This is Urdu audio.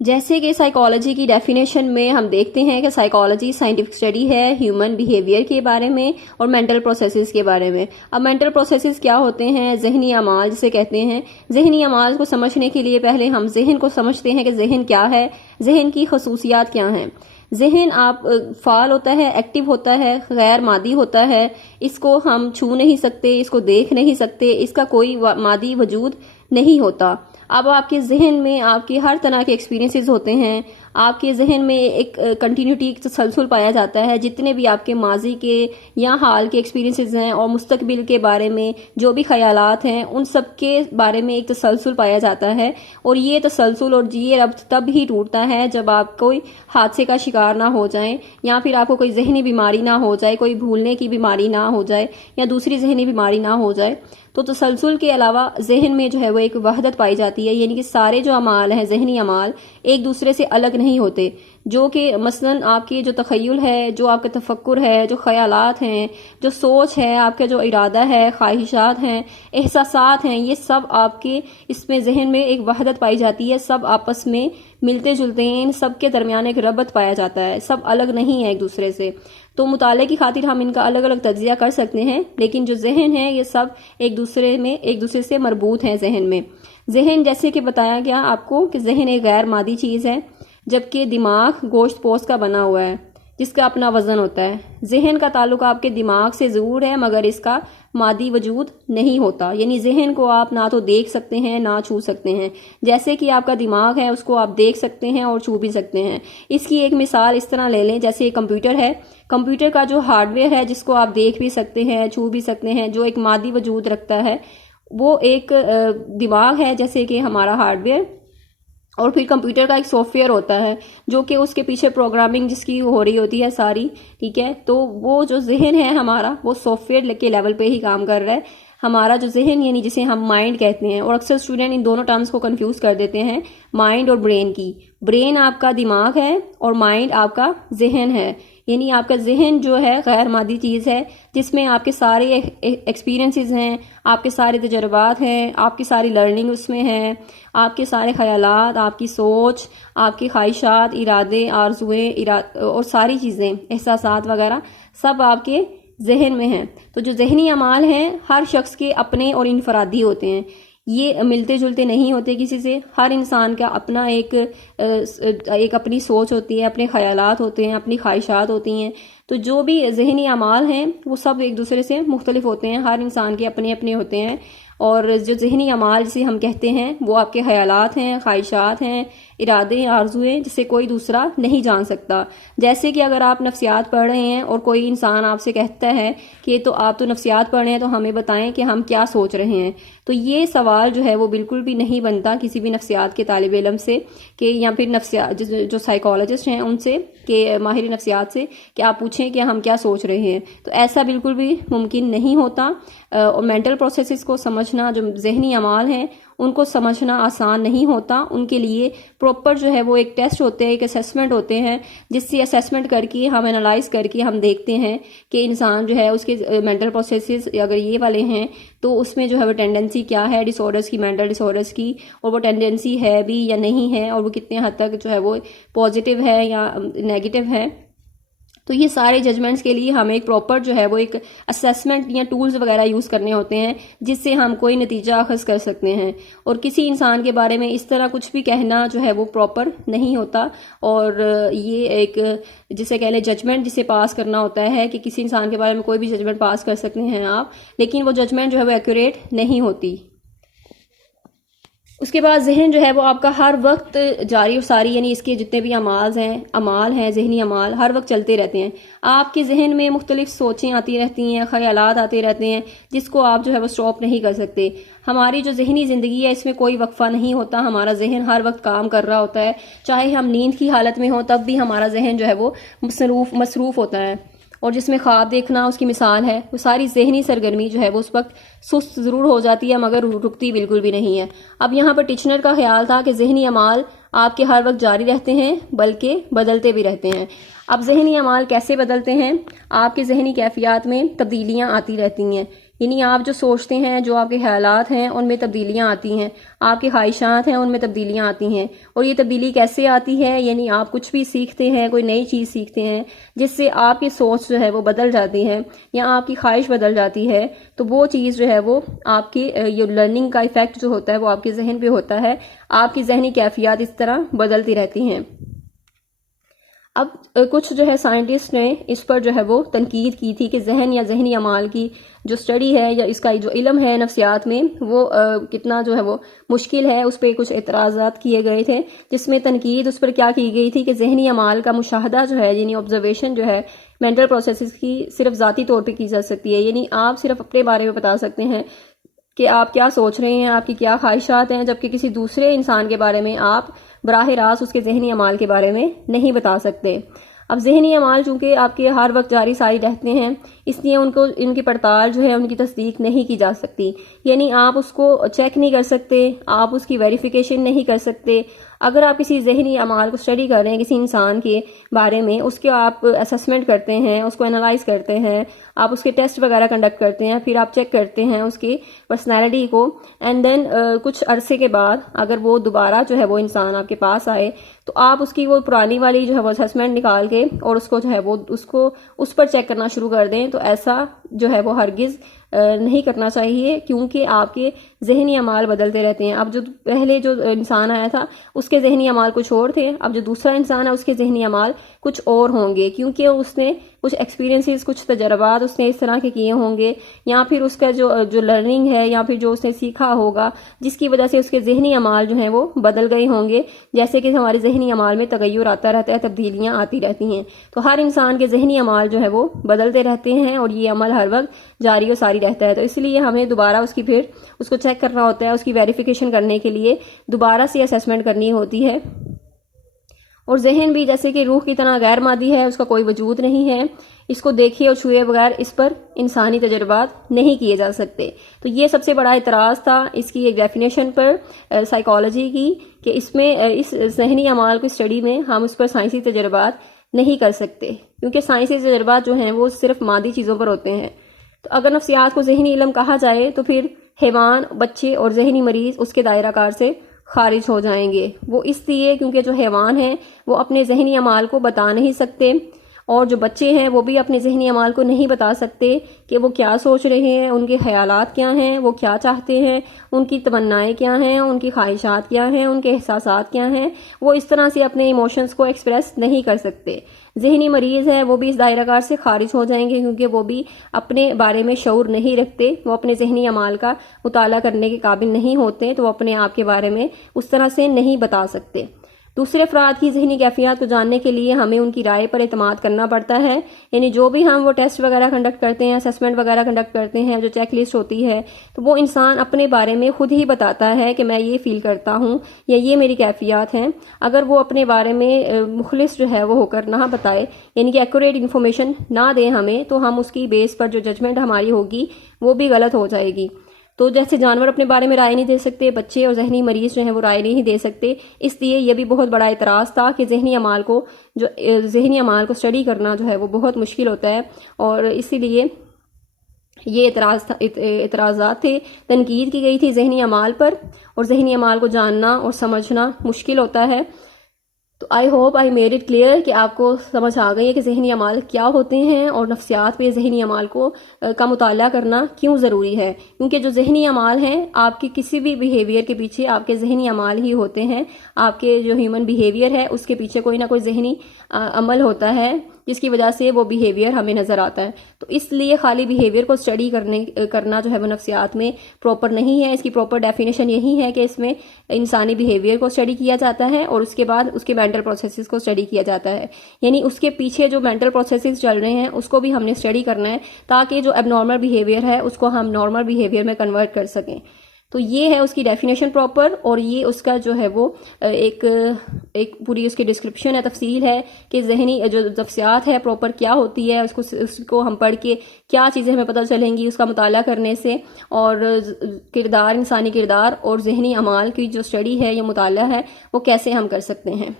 جیسے کہ سائیکالوجی کی ڈیفینیشن میں ہم دیکھتے ہیں کہ سائیکالوجی سائنٹیفک اسٹڈی ہے ہیومن بیہیویئر کے بارے میں اور مینٹل پروسیسز کے بارے میں۔ اب مینٹل پروسیسز کیا ہوتے ہیں؟ ذہنی اعمال جسے کہتے ہیں۔ ذہنی اعمال کو سمجھنے کے لیے پہلے ہم ذہن کو سمجھتے ہیں کہ ذہن کیا ہے، ذہن کی خصوصیات کیا ہیں۔ ذہن آپ فعال ہوتا ہے، ایکٹیو ہوتا ہے، غیر مادی ہوتا ہے، اس کو ہم چھو نہیں سکتے، اس کو دیکھ نہیں سکتے، اس کا کوئی مادی وجود نہیں ہوتا۔ اب آپ کے ذہن میں آپ کے ہر طرح کے ایکسپیرینسز ہوتے ہیں، آپ کے ذہن میں ایک کنٹینیوٹی تسلسل پایا جاتا ہے، جتنے بھی آپ کے ماضی کے یا حال کے ایکسپیرینسز ہیں اور مستقبل کے بارے میں جو بھی خیالات ہیں ان سب کے بارے میں ایک تسلسل پایا جاتا ہے، اور یہ تسلسل اور یہ ربط تب ہی ٹوٹتا ہے جب آپ کوئی حادثے کا شکار نہ ہو جائیں، یا پھر آپ کو کوئی ذہنی بیماری نہ ہو جائے، کوئی بھولنے کی بیماری نہ ہو جائے یا دوسری ذہنی بیماری نہ ہو جائے۔ تو تسلسل کے علاوہ ذہن میں جو ہے وہ ایک وحدت پائی جاتی ہے، یعنی کہ سارے جو اعمال ہیں ذہنی اعمال ایک دوسرے سے الگ نہیں ہوتے، جو کہ مثلاً آپ کی جو تخیل ہے، جو آپ کا تفکر ہے، جو خیالات ہیں، جو سوچ ہے، آپ کا جو ارادہ ہے، خواہشات ہیں، احساسات ہیں، یہ سب آپ کے اس میں ذہن میں ایک وحدت پائی جاتی ہے، سب آپس میں ملتے جلتے ہیں، ان سب کے درمیان ایک ربط پایا جاتا ہے، سب الگ نہیں ہے ایک دوسرے سے۔ تو مطالعے کی خاطر ہم ان کا الگ الگ تجزیہ کر سکتے ہیں، لیکن جو ذہن ہے یہ سب ایک دوسرے سے مربوط ہیں۔ ذہن میں ذہن جیسے کہ بتایا گیا آپ کو کہ ذہن ایک غیر مادی چیز ہے، جبکہ دماغ گوشت پوست کا بنا ہوا ہے جس کا اپنا وزن ہوتا ہے۔ ذہن کا تعلق آپ کے دماغ سے ضرور ہے مگر اس کا مادی وجود نہیں ہوتا، یعنی ذہن کو آپ نہ تو دیکھ سکتے ہیں نہ چھو سکتے ہیں، جیسے کہ آپ کا دماغ ہے اس کو آپ دیکھ سکتے ہیں اور چھو بھی سکتے ہیں۔ اس کی ایک مثال اس طرح لے لیں، جیسے ایک کمپیوٹر ہے، کمپیوٹر کا جو ہارڈ ویئر ہے جس کو آپ دیکھ بھی سکتے ہیں، چھو بھی سکتے ہیں، جو ایک مادی وجود رکھتا ہے، وہ ایک دماغ ہے جیسے کہ ہمارا ہارڈ ویئر، اور پھر کمپیوٹر کا ایک سافٹ ویئر ہوتا ہے جو کہ اس کے پیچھے پروگرامنگ جس کی ہو رہی ہوتی ہے ساری، ٹھیک ہے۔ تو وہ جو ذہن ہے ہمارا وہ سافٹ ویئر کے لیول پہ ہی کام کر رہا ہے۔ ہمارا جو ذہن یعنی جسے ہم مائنڈ کہتے ہیں، اور اکثر اسٹوڈنٹ ان دونوں ٹرمز کو کنفیوز کر دیتے ہیں، مائنڈ اور برین کی۔ برین آپ کا دماغ ہے اور مائنڈ آپ کا ذہن ہے، یعنی آپ کا ذہن جو ہے غیر مادی چیز ہے جس میں آپ کے سارے ایکسپیرینسز ہیں، آپ کے سارے تجربات ہیں، آپ کی ساری لرننگ اس میں ہے، آپ کے سارے خیالات، آپ کی سوچ، آپ کی خواہشات، ارادے، آرزوئیں اور ساری چیزیں، احساسات وغیرہ سب آپ کے ذہن میں ہیں۔ تو جو ذہنی اعمال ہیں ہر شخص کے اپنے اور انفرادی ہوتے ہیں، یہ ملتے جلتے نہیں ہوتے کسی سے۔ ہر انسان کا اپنا ایک اپنی سوچ ہوتی ہے، اپنے خیالات ہوتے ہیں، اپنی خواہشات ہوتی ہیں۔ تو جو بھی ذہنی اعمال ہیں وہ سب ایک دوسرے سے مختلف ہوتے ہیں، ہر انسان کے اپنے اپنے ہوتے ہیں، اور جو ذہنی اعمال جسے ہم کہتے ہیں وہ آپ کے خیالات ہیں، خواہشات ہیں، ارادے، آرزویں، جسے کوئی دوسرا نہیں جان سکتا۔ جیسے کہ اگر آپ نفسیات پڑھ رہے ہیں اور کوئی انسان آپ سے کہتا ہے کہ تو آپ تو نفسیات پڑھ رہے ہیں تو ہمیں بتائیں کہ ہم کیا سوچ رہے ہیں، تو یہ سوال جو ہے وہ بالکل بھی نہیں بنتا کسی بھی نفسیات کے طالب علم سے، کہ یا پھر نفسیات جو سائیکالوجسٹ ہیں ان سے، کہ ماہر نفسیات سے، کہ آپ پوچھیں کہ ہم کیا سوچ رہے ہیں، تو ایسا بالکل بھی ممکن نہیں ہوتا۔ اور مینٹل پروسیسز کو سمجھنا، جو ذہنی اعمال ہیں ان کو سمجھنا آسان نہیں ہوتا، ان کے لیے پراپر جو ہے وہ ایک ٹیسٹ ہوتے ہیں، ایک اسیسمنٹ ہوتے ہیں، جس سے اسیسمنٹ کر کے ہم انالائز کر کے ہم دیکھتے ہیں کہ انسان جو ہے اس کے مینٹل پروسیسز اگر یہ والے ہیں تو اس میں جو ہے وہ ٹینڈنسی کیا ہے ڈس آرڈرز کی، مینٹل ڈس آرڈرز کی، اور وہ ٹینڈنسی ہے بھی یا نہیں ہے، اور وہ کتنے حد تک جو ہے وہ پازیٹیو ہے یا نیگیٹو ہے۔ تو یہ سارے ججمنٹس کے لیے ہمیں ایک پراپر جو ہے وہ ایک اسیسمنٹ یا ٹولز وغیرہ یوز کرنے ہوتے ہیں جس سے ہم کوئی نتیجہ اخذ کر سکتے ہیں، اور کسی انسان کے بارے میں اس طرح کچھ بھی کہنا جو ہے وہ پراپر نہیں ہوتا، اور یہ ایک جسے کہہ لیں ججمنٹ جسے پاس کرنا ہوتا ہے کہ کسی انسان کے بارے میں کوئی بھی ججمنٹ پاس کر سکتے ہیں آپ، لیکن وہ ججمنٹ جو ہے وہ ایکوریٹ نہیں ہوتی۔ اس کے بعد ذہن جو ہے وہ آپ کا ہر وقت جاری و ساری، یعنی اس کے جتنے بھی اعمال ہیں ذہنی اعمال ہر وقت چلتے رہتے ہیں۔ آپ کے ذہن میں مختلف سوچیں آتی رہتی ہیں، خیالات آتے رہتے ہیں جس کو آپ جو ہے وہ سٹاپ نہیں کر سکتے۔ ہماری جو ذہنی زندگی ہے اس میں کوئی وقفہ نہیں ہوتا، ہمارا ذہن ہر وقت کام کر رہا ہوتا ہے، چاہے ہم نیند کی حالت میں ہوں تب بھی ہمارا ذہن جو ہے وہ مصروف ہوتا ہے، اور جس میں خواب دیکھنا اس کی مثال ہے، وہ ساری ذہنی سرگرمی جو ہے وہ اس وقت سست ضرور ہو جاتی ہے مگر رکتی بالکل بھی نہیں ہے۔ اب یہاں پر ٹیچنر کا خیال تھا کہ ذہنی اعمال آپ کے ہر وقت جاری رہتے ہیں بلکہ بدلتے بھی رہتے ہیں۔ اب ذہنی اعمال کیسے بدلتے ہیں؟ آپ کے ذہنی کیفیات میں تبدیلیاں آتی رہتی ہیں، یعنی آپ جو سوچتے ہیں، جو آپ کے خیالات ہیں، ان میں تبدیلیاں آتی ہیں، آپ کی خواہشات ہیں ان میں تبدیلیاں آتی ہیں. اور یہ تبدیلی کیسے آتی ہے؟ یعنی آپ کچھ بھی سیکھتے ہیں، کوئی نئی چیز سیکھتے ہیں جس سے آپ کی سوچ جو ہے وہ بدل جاتی ہے یا آپ کی خواہش بدل جاتی ہے، تو وہ چیز جو ہے وہ آپ کی لرننگ کا ایفیکٹ جو ہوتا ہے وہ آپ کے ذہن پہ ہوتا ہے. آپ کی ذہنی کیفیات اس طرح بدلتی رہتی ہیں. اب کچھ جو ہے سائنٹسٹ نے اس پر جو ہے وہ تنقید کی تھی کہ ذہن یا ذہنی اعمال کی جو اسٹڈی ہے یا اس کا جو علم ہے نفسیات میں وہ کتنا جو ہے وہ مشکل ہے. اس پہ کچھ اعتراضات کیے گئے تھے جس میں تنقید اس پر کیا کی گئی تھی کہ ذہنی اعمال کا مشاہدہ جو ہے، یعنی آبزرویشن جو ہے مینٹل پروسیسز کی، صرف ذاتی طور پہ کی جا سکتی ہے. یعنی آپ صرف اپنے بارے میں بتا سکتے ہیں کہ آپ کیا سوچ رہے ہیں، آپ کی کیا خواہشات ہیں، جبکہ کسی دوسرے انسان کے بارے میں آپ براہ راست اس کے ذہنی اعمال کے بارے میں نہیں بتا سکتے. اب ذہنی اعمال چونکہ آپ کے ہر وقت جاری ساری رہتے ہیں، اس لیے ان کی پڑتال جو ہے، ان کی تصدیق نہیں کی جا سکتی. یعنی آپ اس کو چیک نہیں کر سکتے، آپ اس کی ویریفیکیشن نہیں کر سکتے. اگر آپ کسی ذہنی اعمال کو اسٹڈی کر رہے ہیں کسی انسان کے بارے میں، اس کے آپ اسسمنٹ کرتے ہیں، اس کو انالائز کرتے ہیں، آپ اس کے ٹیسٹ وغیرہ کنڈکٹ کرتے ہیں، پھر آپ چیک کرتے ہیں اس کی پرسنالٹی کو، اینڈ دین کچھ عرصے کے بعد اگر وہ دوبارہ جو ہے وہ انسان آپ کے پاس آئے تو آپ اس کی وہ پرانی والی جو ہے وہ اسسمنٹ نکال کے اور اس کو جو ہے وہ اس پر چیک کرنا شروع کر دیں. تو ایسا جو ہے وہ ہرگز نہیں کرنا چاہیے، کیونکہ آپ کے ذہنی اعمال بدلتے رہتے ہیں. اب جو پہلے جو انسان آیا تھا اس کے ذہنی اعمال کچھ اور تھے، اب جو دوسرا انسان ہے اس کے ذہنی اعمال کچھ اور ہوں گے، کیونکہ اس نے کچھ ایکسپیرینسز، کچھ تجربات اس نے اس طرح کے کیے ہوں گے، یا پھر اس کا جو لرننگ ہے یا پھر جو اس نے سیکھا ہوگا جس کی وجہ سے اس کے ذہنی اعمال جو ہیں وہ بدل گئے ہوں گے. جیسے کہ ہمارے ذہنی اعمال میں تغیر آتا رہتا ہے، تبدیلیاں آتی رہتی ہیں، تو ہر انسان کے ذہنی اعمال جو ہے وہ بدلتے رہتے ہیں اور یہ عمل ہر وقت جاری و ساری رہتا ہے. تو اس لیے ہمیں دوبارہ اس کو چیک کرنا ہوتا ہے، اس کی ویریفیکیشن کرنے کے لیے دوبارہ سے اسیسمنٹ کرنی ہوتی ہے. اور ذہن بھی جیسے کہ روح کی طرح غیر مادی ہے، اس کا کوئی وجود نہیں ہے، اس کو دیکھے اور چھوئے بغیر اس پر انسانی تجربات نہیں کیے جا سکتے. تو یہ سب سے بڑا اعتراض تھا اس کی ایک ڈیفینیشن پر سائیکالوجی کی، کہ اس میں اس ذہنی اعمال کو اسٹڈی میں ہم اس پر سائنسی تجربات نہیں کر سکتے، کیونکہ سائنسی تجربات جو ہیں وہ صرف مادی چیزوں پر ہوتے ہیں. تو اگر نفسیات کو ذہنی علم کہا جائے تو پھر حیوان، بچے اور ذہنی مریض اس کے دائرہ کار سے خارج ہو جائیں گے. وہ اس لیے کیونکہ جو حیوان ہیں وہ اپنے ذہنی اعمال کو بتا نہیں سکتے، اور جو بچے ہیں وہ بھی اپنے ذہنی اعمال کو نہیں بتا سکتے کہ وہ کیا سوچ رہے ہیں، ان کے خیالات کیا ہیں، وہ کیا چاہتے ہیں، ان کی تمنائیں کیا ہیں، ان کی خواہشات کیا ہیں، ان کے احساسات کیا ہیں. وہ اس طرح سے اپنے ایموشنز کو ایکسپریس نہیں کر سکتے. ذہنی مریض ہیں وہ بھی اس دائرہ کار سے خارج ہو جائیں گے، کیونکہ وہ بھی اپنے بارے میں شعور نہیں رکھتے، وہ اپنے ذہنی اعمال کا مطالعہ کرنے کے قابل نہیں ہوتے، تو وہ اپنے آپ کے بارے میں اس طرح سے نہیں بتا سکتے. دوسرے افراد کی ذہنی کیفیات کو جاننے کے لیے ہمیں ان کی رائے پر اعتماد کرنا پڑتا ہے. یعنی جو بھی ہم وہ ٹیسٹ وغیرہ کنڈکٹ کرتے ہیں، اسیسمنٹ وغیرہ کنڈکٹ کرتے ہیں، جو چیک لسٹ ہوتی ہے، تو وہ انسان اپنے بارے میں خود ہی بتاتا ہے کہ میں یہ فیل کرتا ہوں یا یہ میری کیفیات ہیں. اگر وہ اپنے بارے میں مخلص جو ہے وہ ہو کر نہ بتائے، یعنی کہ ایکوریٹ انفارمیشن نہ دے ہمیں، تو ہم اس کی بیس پر جو ججمنٹ ہماری ہوگی وہ بھی غلط ہو جائے گی. تو جیسے جانور اپنے بارے میں رائے نہیں دے سکتے، بچے اور ذہنی مریض جو ہیں وہ رائے نہیں دے سکتے. اس لیے یہ بھی بہت بڑا اعتراض تھا کہ ذہنی اعمال کو اسٹڈی کرنا جو ہے وہ بہت مشکل ہوتا ہے، اور اسی لیے یہ اعتراضات تھے. تنقید کی گئی تھی ذہنی اعمال پر، اور ذہنی اعمال کو جاننا اور سمجھنا مشکل ہوتا ہے. تو I hope I made it clear کہ آپ کو سمجھ آ گئی ہے کہ ذہنی اعمال کیا ہوتے ہیں اور نفسیات میں ذہنی اعمال کا مطالعہ کرنا کیوں ضروری ہے. کیونکہ جو ذہنی اعمال ہیں، آپ کی کسی بھی بیہیویئر کے پیچھے آپ کے ذہنی اعمال ہی ہوتے ہیں. آپ کے جو ہیومن بیہیویئر ہے اس کے پیچھے کوئی نہ کوئی ذہنی عمل ہوتا ہے جس کی وجہ سے وہ بیہیویئر ہمیں نظر آتا ہے. تو اس لیے خالی بیہیویئر کو اسٹڈی کرنا جو ہے وہ نفسیات میں پراپر نہیں ہے. اس کی پراپر ڈیفینیشن یہی ہے کہ اس میں انسانی بیہیویئر کو اسٹڈی کیا جاتا ہے اور اس کے بعد اس کے مینٹل پروسیسز کو اسٹڈی کیا جاتا ہے. یعنی اس کے پیچھے جو مینٹل پروسیسز چل رہے ہیں اس کو بھی ہم نے اسٹڈی کرنا ہے، تاکہ جو اب نارمل بیہیویئر ہے اس کو ہم نارمل بیہیویئر میں کنورٹ کر سکیں. تو یہ ہے اس کی ڈیفینیشن پراپر، اور یہ اس کا جو ہے وہ ایک پوری اس کی ڈسکرپشن ہے، تفصیل ہے کہ ذہنی جو نفسیات ہے پراپر کیا ہوتی ہے. اس کو ہم پڑھ کے کیا چیزیں ہمیں پتہ چلیں گی اس کا مطالعہ کرنے سے، اور انسانی کردار اور ذہنی اعمال کی جو اسٹڈی ہے یا مطالعہ ہے وہ کیسے ہم کر سکتے ہیں.